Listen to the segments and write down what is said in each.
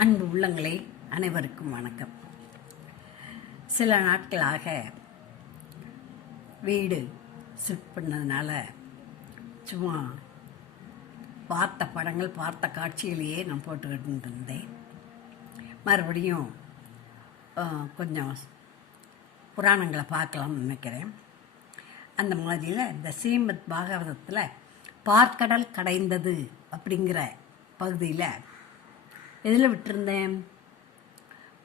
அன்பு உள்ளங்களே, அனைவருக்கும் வணக்கம். சில நாட்களாக வீடு ஷிஃப்ட் பண்ணதுனால சும்மா பார்த்த படங்கள், பார்த்த காட்சிகளையே நான் போட்டுக்கிட்டு இருந்தேன். மறுபடியும் கொஞ்சம் புராணங்களை பார்க்கலாம்னு நினைக்கிறேன். அந்த மாதிரியில் இந்த ஸ்ரீமத் பாகவதத்தில் பார்க்கடல் கடைந்தது அப்படிங்கிற பகுதியில் எதில் விட்டுருந்தேன்?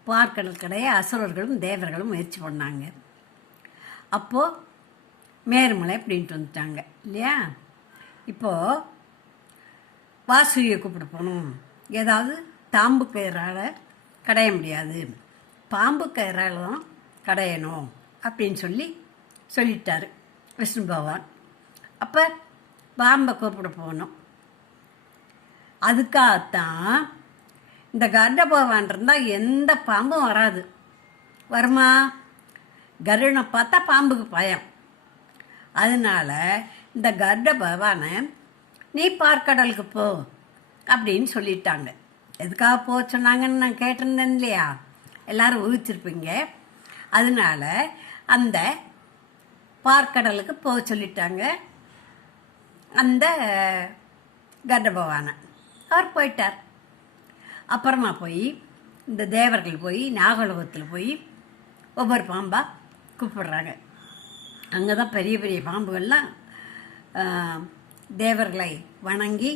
பார்க்கடல் கடைய அசுரர்களும் தேவர்களும் முயற்சி பண்ணாங்க. அப்போது மேருமலை அப்படின்ட்டு வந்துட்டாங்க இல்லையா? இப்போது வாசுகியை கூப்பிட்டு போகணும். ஏதாவது தாம்பு கயிறால் கடைய முடியாது, பாம்பு கயிறால் தான் கடையணும் அப்படின்னு சொல்லிட்டாரு விஷ்ணு பகவான். அப்போ பாம்பை கூப்பிட போகணும். அதுக்காகத்தான் இந்த கருட பகவான் இருந்தால் எந்த பாம்பும் வராது. வருமா? கருடனை பார்த்தா பாம்புக்கு பயம். அதனால இந்த கருட பகவானை நீ பார்க்கடலுக்கு போ அப்படின்னு சொல்லிட்டாங்க. எதுக்காக போக சொன்னாங்கன்னு நான் கேட்டிருந்தேன் இல்லையா? எல்லாரும் ஊகிச்சிருப்பீங்க. அதனால அந்த பார்க்கடலுக்கு போக சொல்லிட்டாங்க அந்த கருட பகவானை. அவர் போயிட்டார். அப்புறமா போய் இந்த தேவர்கள் போய் நாகலோகத்தில் போய் ஒவ்வொரு பாம்பாக கூப்பிடுறாங்க. அங்கே தான் பெரிய பெரிய பாம்புகள்லாம் தேவர்களை வணங்கி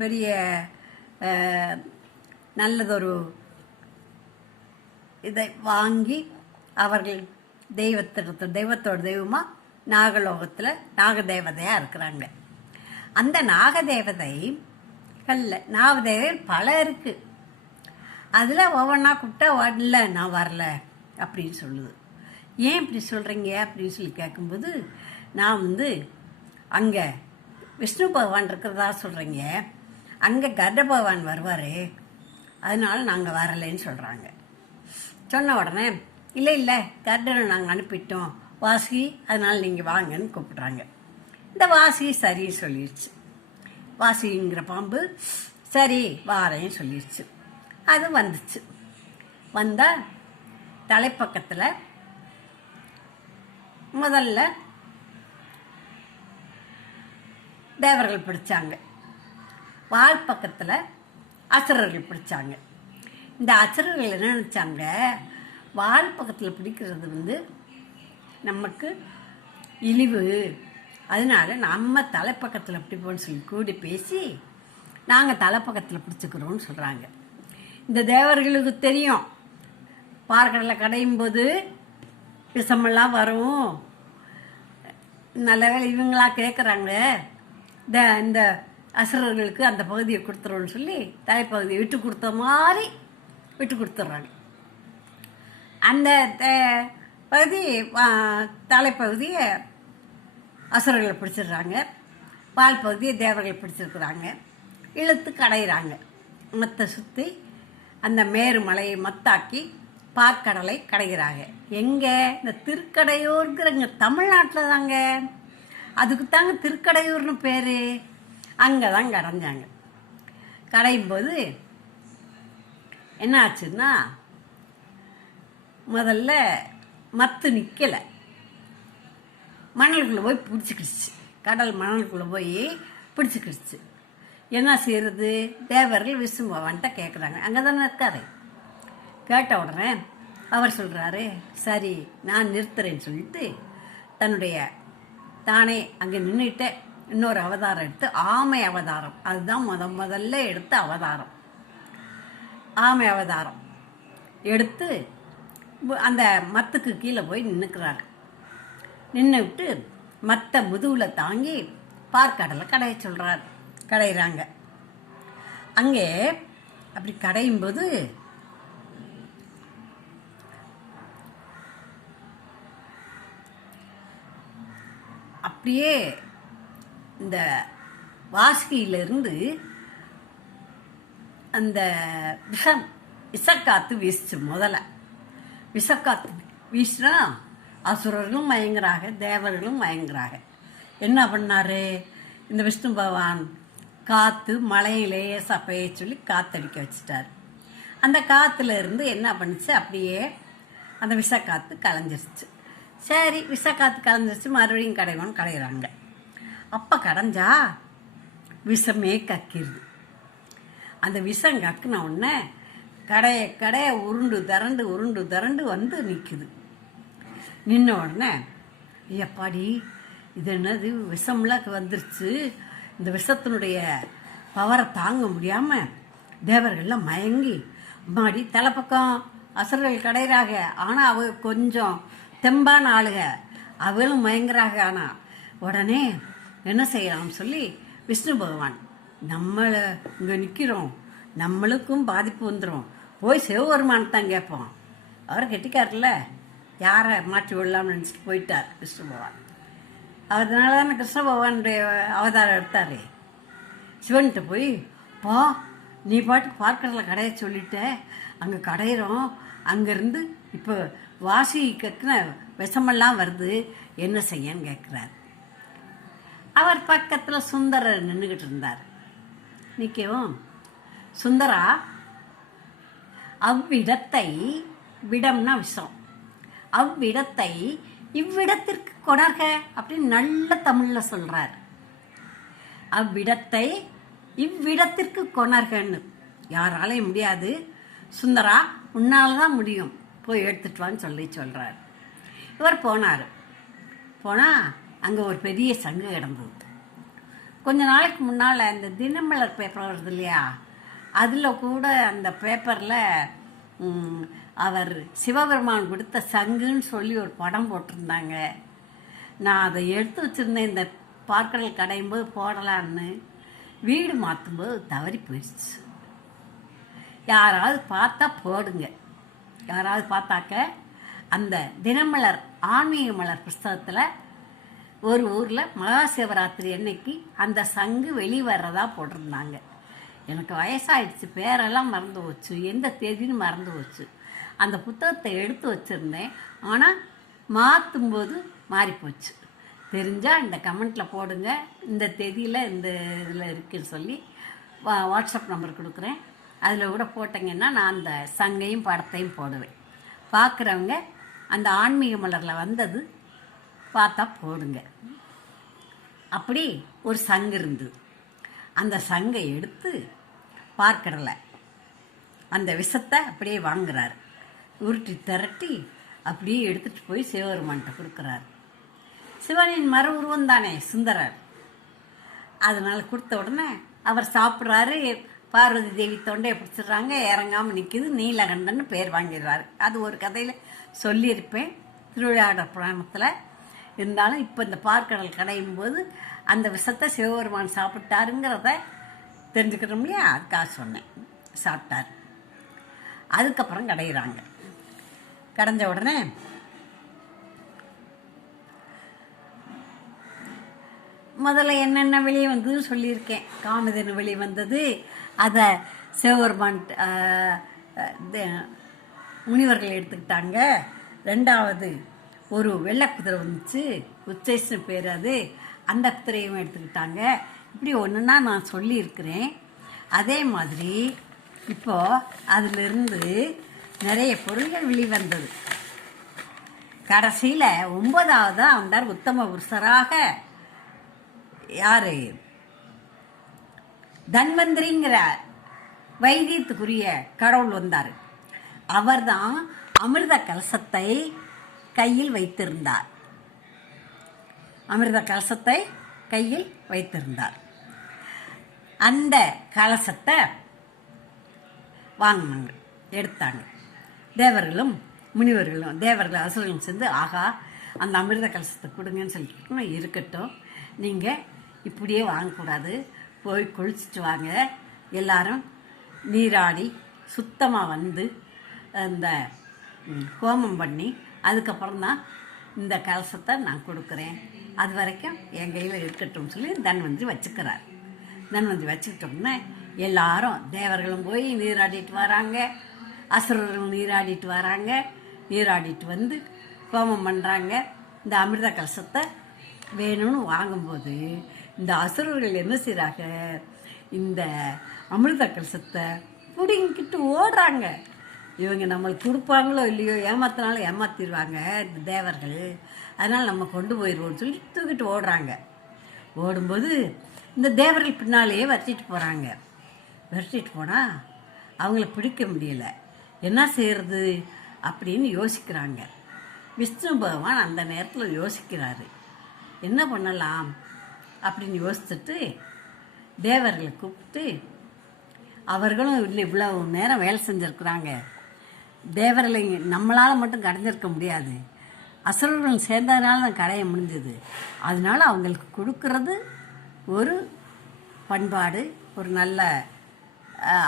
பெரிய நல்லதொரு இதை வாங்கி அவர்கள் தெய்வத்தோட தெய்வமாக நாகலோகத்தில் நாகதேவதையாக இருக்கிறாங்க. அந்த நாகதேவதை நாகதேவதைகள் பல இருக்குது. அதில் ஒவ்வொன்றா கூப்பிட்டா வரல, நான் வரல அப்படின்னு சொல்லுது. ஏன் இப்படி சொல்கிறீங்க அப்படின்னு சொல்லி கேட்கும்போது, நான் அங்கே விஷ்ணு பகவான் இருக்கிறதா சொல்கிறீங்க, அங்கே கருட பகவான் வருவார், அதனால நாங்கள் வரலைன்னு சொல்கிறாங்க. சொன்ன உடனே இல்லை கருடனை நாங்கள் அனுப்பிட்டோம் வாசுகி, அதனால் நீங்கள் வாங்கன்னு கூப்பிட்றாங்க. இந்த வாசுகி சரின்னு சொல்லிடுச்சு. வாசுகிங்கிற பாம்பு சரி வாரேன்னு சொல்லிடுச்சு. அது வந்துச்சு. வந்தால் தலைப்பக்கத்தில் முதல்ல தேவர்கள் பிடிச்சாங்க, வால் பக்கத்தில் அசுரர்கள் பிடிச்சாங்க. இந்த அசுரர்கள் என்ன நினச்சாங்க, வால் பக்கத்தில் பிடிக்கிறது நமக்கு இழிவு, அதனால நம்ம தலைப்பக்கத்தில் பிடிப்போம்னு சொல்லி கூடி பேசி நாங்கள் தலைப்பக்கத்தில் பிடிச்சிக்கிறோம்னு சொல்கிறாங்க. இந்த தேவர்களுக்கு தெரியும் பார்க்கடலை கடையும் போது விஷமெல்லாம் வரும். நல்ல வேலை இவங்களா கேட்குறாங்க, இந்த அசுரர்களுக்கு அந்த பகுதியை கொடுத்துருவோன்னு சொல்லி தலைப்பகுதியை விட்டு கொடுத்த மாதிரி விட்டு கொடுத்துட்றாங்க. அந்த பகுதி தலைப்பகுதியை அசுரர்களை பிடிச்சிடுறாங்க, பால் பகுதியை தேவர்கள் பிடிச்சிருக்கிறாங்க. இழுத்து கடையிறாங்க. மற்ற சுற்றி அந்த மேருமலையை மத்தாக்கி பார்க்கடலை கடைகிறாங்க. எங்கே? இந்த திருக்கடையூருங்கிற தமிழ்நாட்டில் தாங்க. அதுக்கு தாங்க திருக்கடையூர்னு பேர். அங்கே தான் கடைஞ்சாங்க. கடையும் போது என்ன ஆச்சுன்னா, முதல்ல மத்து நிற்கலை, மணலுக்குள்ளே போய் பிடிச்சிக்கிடுச்சு. கடல் மணலுக்குள்ளே போய் பிடிச்சிக்கிடுச்சு. என்ன செய்யறது? தேவர்கள் விஷ்ணு பகவான்கிட்ட கேட்குறாங்க. அங்கே தானே இருக்காரு. கேட்ட உடனே அவர் சொல்கிறாரு, சரி நான் நிறுத்துறேன்னு சொல்லிட்டு தானே அங்கே நின்றுட்டு இன்னொரு அவதாரம் எடுத்து, ஆமை அவதாரம், அதுதான் முதல்ல எடுத்த அவதாரம். ஆமை அவதாரம் எடுத்து அந்த மத்துக்கு கீழே போய் நின்றுக்கிறாங்க. நின்று விட்டு மற்ற முதுகில் தாங்கி பார்க்கடலை கடைய சொல்கிறார். கடையிறாங்க. அங்கே அப்படி கடையும் போது அப்படியே இந்த வாசுகியிலிருந்து அந்த விஷக்காத்து வீசிச்சு. முதல்ல விஷக்காத்து வீசினா அசுரர்களும் மயங்குறாங்க, தேவர்களும் மயங்குறாங்க. என்ன பண்ணாரு இந்த விஷ்ணு பகவான்? காற்று மலையிலேயே சப்பையை சொல்லி காத்தடிக்க வச்சுட்டார். அந்த காற்றுல இருந்து என்ன பண்ணுச்சு, அப்படியே அந்த விஷக்காற்று கலைஞ்சிருச்சு. சரி, விஷக்காற்று கலைஞ்சிருச்சு, மறுபடியும் கடைவோன்னு கடையிறாங்க. அப்போ கடைஞ்சா விஷமே கக்கிடுது. அந்த விஷம் கக்குன உடனே கடைய உருண்டு திரண்டு வந்து நிற்குது. நின்ன உடனே ஐயப்பாடி, இது என்னது விஷம்லாம் வந்துருச்சு, இந்த விஷத்தினுடைய பவரை தாங்க முடியாமல் தேவர்கள்லாம் மயங்கி மாடி தலைப்பக்கம் அசுரர்கள் கடையிறாக. ஆனால் அவ கொஞ்சம் தெம்பான ஆளுக, அவளும் மயங்குறாங்க. ஆனால் உடனே என்ன செய்யலாம்னு சொல்லி விஷ்ணு பகவான், நம்மளை இங்கே நிற்கிறோம், நம்மளுக்கும் பாதிப்பு வந்துடும், போய் சிவபெருமான் தான் கேட்போம். அவர் கெட்டிக்காரில்ல, யாரை மாற்றி விடலாம்னு நினச்சிட்டு போயிட்டார் விஷ்ணு பகவான். அதனால தானே கிருஷ்ண பகவானுடைய அவதாரம் எடுத்தார். சிவன்கிட்ட போய், போ நீ பாட்டுக்கு பார்க்கறதுல கடைய சொல்லிட்ட, அங்கே கடையிறோம், அங்கேருந்து இப்போ வாசி கக்குன விஷமெல்லாம் வருது, என்ன செய்யன்னு கேட்குறார். அவர் பக்கத்தில் சுந்தரர் நின்றுக்கிட்டு இருந்தார். நிற்கவும், சுந்தரா, அவ்விடத்தை, விடம்னா விஷம், அவ்விடத்தை இவ்விடத்திற்கு கொணர்க அப்படின்னு நல்ல தமிழில் சொல்கிறார். அவ்விடத்தை இவ்விடத்திற்கு கொணர்கன்னு யாராலையும் முடியாது, சுந்தரா உன்னால தான் முடியும், போய் எடுத்துட்டு வான்னு சொல்கிறார். இவர் போனார். போனால் அங்கே ஒரு பெரிய சங்கு கிடந்தது. கொஞ்ச நாளைக்கு முன்னால் இந்த தினமலர் பேப்பர் வருது இல்லையா, அதில் கூட அந்த பேப்பரில் அவர் சிவபெருமான் கொடுத்த சங்குன்னு சொல்லி ஒரு படம் போட்டிருந்தாங்க. நான் அதை எடுத்து வச்சுருந்தேன், இந்த பார்க்கடல் கடையும் போது போடலான்னு. வீடு மாற்றும்போது தவறி போயிடுச்சு. யாராவது பார்த்தா போடுங்க. யாராவது பார்த்தாக்க அந்த தினமலர் ஆன்மீக மலர் புஸ்தகத்தில் ஒரு ஊரில் மகா சிவராத்திரி அன்னைக்கு அந்த சங்கு வெளிவர்றதா போட்டிருந்தாங்க. எனக்கு வயசாகிடுச்சு, பேரெல்லாம் மறந்து போச்சு, எந்த தேதின்னு மறந்து போச்சு. அந்த புத்தகத்தை எடுத்து வச்சுருந்தேன், ஆனால் மாற்றும்போது மாறிப்போச்சு. தெரிஞ்சால் இந்த கமெண்ட்டில் போடுங்க, இந்த தேதியில் இந்த இதில் இருக்குன்னு சொல்லி வாட்ஸ்அப் நம்பர் கொடுக்குறேன். அதில் கூட போட்டிங்கன்னா நான் அந்த சங்கையும் படத்தையும் போடுவேன். பார்க்குறவங்க அந்த ஆன்மீக மலரில் வந்தது பார்த்தா போடுங்க. அப்படி ஒரு சங்கு இருந்தது. அந்த சங்கை எடுத்து பார்க்கடலை அந்த விஷத்தை அப்படியே வாங்குறாரு. உருட்டி திரட்டி அப்படியே எடுத்துகிட்டு போய் சிவபெருமான்கிட்ட கொடுக்குறாரு. சிவனின் மறு உருவம் தானே சுந்தரர். அதனால் கொடுத்த உடனே அவர் சாப்பிட்றாரு. பார்வதி தேவி தொண்டையை பிடிச்சிடுறாங்க, இறங்காமல் நிற்கிது. நீலகண்டன் பேர் வாங்கிடுவார். அது ஒரு கதையில் சொல்லியிருப்பேன் திருவிளையாடல் புராணத்தில். இருந்தாலும் இப்போ இந்த பார்க்கடல் கடையும் போது அந்த விஷத்தை சிவபெருமான் சாப்பிட்டாருங்கிறத தெரிஞ்சுக்கிறோம் இல்லையா, அதுக்காக சொன்னேன். சாப்பிட்டார். அதுக்கப்புறம் கடையிறாங்க. கடைஞ்ச உடனே முதல்ல என்னென்ன வெளியே வந்தது சொல்லியிருக்கேன். காமதேனு வெளியே வந்தது, அதை சிவபெருமான் முனிவர்கள் எடுத்துக்கிட்டாங்க. ரெண்டாவது ஒரு வெள்ளை குதிரை வந்துச்சு, உச்சேஷ்னு பேர், அது அந்த குதிரையும் எடுத்துக்கிட்டாங்க. இப்படி ஒன்றுன்னா நான் சொல்லியிருக்கிறேன். அதே மாதிரி இப்போது அதிலிருந்து நிறைய பொருள்கள் வெளிவந்தது. கடைசியில் 9வது வந்தார் உத்தம புருஷராக. யாரு? தன்வந்திரிங்கிற வைத்தியத்துக்குரிய கடவுள் வந்தார். அவர்தான் அமிர்த கலசத்தை கையில் வைத்திருந்தார். அமிர்த கலசத்தை கையில் வைத்திருந்தார். அந்த கலசத்தை வாங்கினாங்க, எடுத்தாங்க. தேவர்களும் முனிவர்களும், தேவர்கள் அசுரர்களும் சேர்ந்து, ஆகா அந்த அமிர்த கலசத்தை கொடுங்கன்னு சொல்லிட்டு, இருக்கட்டும், நீங்கள் இப்படியே வாங்கக்கூடாது, போய் குளிச்சுட்டு வாங்க, எல்லாரும் நீராடி சுத்தமாக வந்து இந்த ஹோமம் பண்ணி அதுக்கப்புறம் தான் இந்த கலசத்தை நான் கொடுக்குறேன், அது வரைக்கும் என் கையில் இருக்கட்டும்னு சொல்லி தன்வந்திரி வச்சுக்கிறார். தன்வந்திரி வச்சுக்கிட்டோம்னா எல்லாரும் தேவர்களும் போய் நீராடிட்டு வராங்க, அசுரர்களும் நீராடிட்டு வராங்க. நீராடிட்டு வந்து ஹோமம் பண்ணுறாங்க. இந்த அமிர்த கலசத்தை வேணும்னு வாங்கும்போது இந்த அசுரர்கள் என்ன செய்கிறாங்க, இந்த அமிர்த கலசத்தை பிடிங்கிட்டு ஓடுறாங்க. இவங்க நம்மளுக்கு கொடுப்பாங்களோ இல்லையோ, ஏமாத்தினாலும் ஏமாத்திடுவாங்க இந்த தேவர்கள், அதனால் நம்ம கொண்டு போயிடுவோம்னு சொல்லி தூக்கிட்டு ஓடுறாங்க. ஓடும்போது இந்த தேவர்கள் பின்னாலேயே விரட்டிட்டு போகிறாங்க. விரட்டிட்டு போனால் அவங்கள பிடிக்க முடியலை. என்ன செய்கிறது அப்படின்னு யோசிக்கிறாங்க. விஷ்ணு பகவான் அந்த நேரத்தில் யோசிக்கிறாரு, என்ன பண்ணலாம் அப்படின்னு யோசிச்சுட்டு தேவர்களை கூப்பிட்டு, அவர்களும் இல்லை இவ்வளவு நேரம் வேலை செஞ்சுருக்குறாங்க, தேவர்களை நம்மளால் மட்டும் கடைஞ்சிருக்க முடியாது, அசுரர்கள் சேர்ந்ததுனால தான் கடைய முடிஞ்சது, அதனால அவங்களுக்கு கொடுக்கறது ஒரு பண்பாடு, ஒரு நல்ல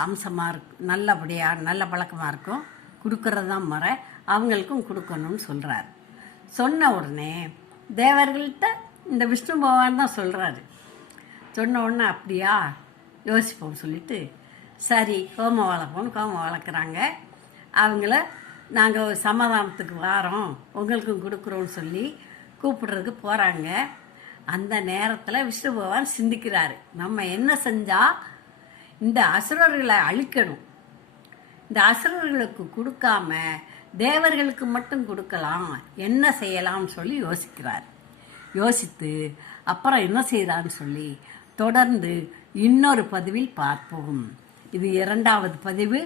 அம்சமாக இருக்கும், நல்லபடியாக நல்ல பழக்கமாக இருக்கும், கொடுக்கறது தான் முறை, அவங்களுக்கும் கொடுக்கணும்னு சொல்கிறார். சொன்ன உடனே தேவர்கள்ட்ட இந்த விஷ்ணு பகவான் தான் சொல்கிறாரு. சொன்ன உடனே அப்படியா யோசிப்போம் சொல்லிட்டு, சரி கோமம் வளர்ப்போம்னு கோமம் வளர்க்குறாங்க. அவங்கள நாங்கள் சமாதானத்துக்கு வாரோம், உங்களுக்கும் கொடுக்குறோன்னு சொல்லி கூப்பிடுறதுக்கு போகிறாங்க. அந்த நேரத்தில் விஷ்ணு பகவான் சிந்திக்கிறாரு, நம்ம என்ன செஞ்சால் இந்த அசுரர்களை அழிக்கணும், இந்த அசுரர்களுக்கு கொடுக்காம தேவர்களுக்கு மட்டும் கொடுக்கலாம், என்ன செய்யலாம்னு சொல்லி யோசிக்கிறார். யோசித்து அப்புறம் என்ன செய்கிறான்னு சொல்லி தொடர்ந்து இன்னொரு பதிவில் பார்ப்போம். இது 2வது பதிவு.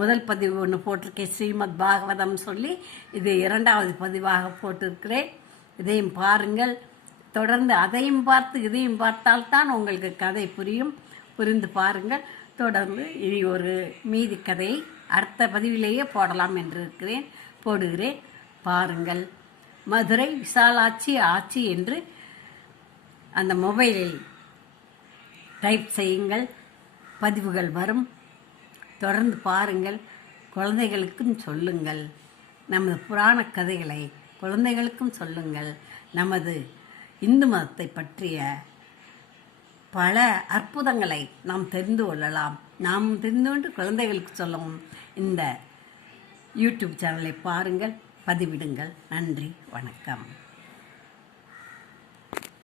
முதல் பதிவு ஒன்று போட்டிருக்கேன், ஸ்ரீமத் பாகவதம் சொல்லி, இது 2வது பதிவாக போட்டிருக்கிறேன். இதையும் பாருங்கள். தொடர்ந்து அதையும் பார்த்து இதையும் பார்த்தால்தான் உங்களுக்கு கதை புரியும். புரிந்து பாருங்கள். தொடர்ந்து இனி ஒரு மீதி கதையை அடுத்த பதிவிலேயே போடலாம் என்று இருக்கிறேன், போடுகிறேன், பாருங்கள். மதுரை விசாலாட்சி ஆட்சி என்று அந்த மொபைலில் டைப் செய்யுங்கள், பதிவுகள் வரும். தொடர்ந்து பாருங்கள். குழந்தைகளுக்கும் சொல்லுங்கள், நமது புராண கதைகளை குழந்தைகளுக்கும் சொல்லுங்கள். நமது இந்து மதத்தை பற்றிய பல அற்புதங்களை நாம் தெரிந்து கொள்ளலாம். நாம் தெரிந்து கொண்டு குழந்தைகளுக்கு சொல்லவும் இந்த யூடியூப் சேனலை பாருங்கள், பதிவிடுங்கள். நன்றி, வணக்கம்.